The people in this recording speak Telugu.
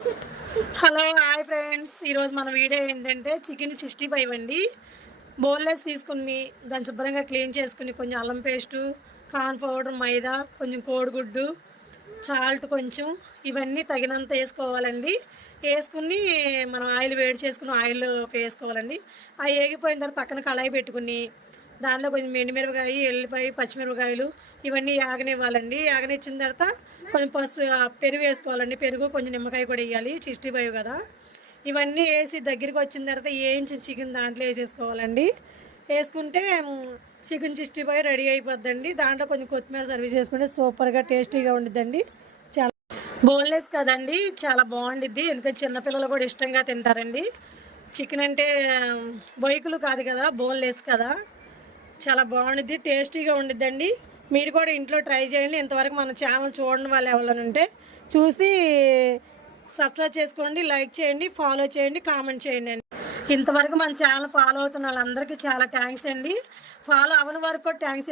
హలో హాయ్ ఫ్రెండ్స్, ఈరోజు మన వీడియో ఏంటంటే చికెన్ 65 అండి. బోన్లెస్ తీసుకుని దాన్ని శుభ్రంగా క్లీన్ చేసుకుని కొంచెం అల్లం పేస్టు, కార్న్ పౌడర్, మైదా, కొంచెం కోడిగుడ్డు, సాల్ట్ కొంచెం ఇవన్నీ తగినంత వేసుకోవాలండి. వేసుకుని మనం ఆయిల్ వేడి చేసుకుని ఆయిల్ వేసుకోవాలండి. అవి వేగిపోయిన తర్వాత పక్కన కళాయి పెట్టుకుని దాంట్లో కొంచెం ఎండుమిరపకాయ, ఎల్లిపాయ, పచ్చిమిరపకాయలు ఇవన్నీ యాగనివ్వాలండి. యాగనిచ్చిన తర్వాత కొంచెం పెరుగు వేసుకోవాలండి. పెరుగు కొంచెం నిమ్మకాయ కూడా వేయాలి, 65 కదా. ఇవన్నీ వేసి దగ్గరికి వచ్చిన తర్వాత వేయించిన చికెన్ దాంట్లో వేసేసుకోవాలండి. వేసుకుంటే చికెన్ 65 రెడీ అయిపోద్దండి. దాంట్లో కొంచెం కొత్తిమీర సర్వీస్ చేసుకుంటే సూపర్గా టేస్టీగా ఉండిద్దండి. చాలా బోన్లెస్ కదండి, చాలా బాగుండిద్ది. ఎందుకంటే చిన్నపిల్లలు కూడా ఇష్టంగా తింటారండి. చికెన్ అంటే బొయ్యకులు కాదు కదా, బోన్లెస్ కదా. చాలా బాగుండిద్ది, టేస్టీగా ఉండిద్దండి. మీరు కూడా ఇంట్లో ట్రై చేయండి. ఇంతవరకు మన ఛానల్ చూడని వాళ్ళు ఎవరైనా ఉంటే చూసి సబ్స్క్రైబ్ చేసుకోండి, లైక్ చేయండి, ఫాలో చేయండి, కామెంట్ చేయండి అండి. ఇంతవరకు మన ఛానల్ ఫాలో అవుతున్న వాళ్ళందరికీ చాలా థ్యాంక్స్ అండి. ఫాలో అవ్వని వరకు కూడా థ్యాంక్స్.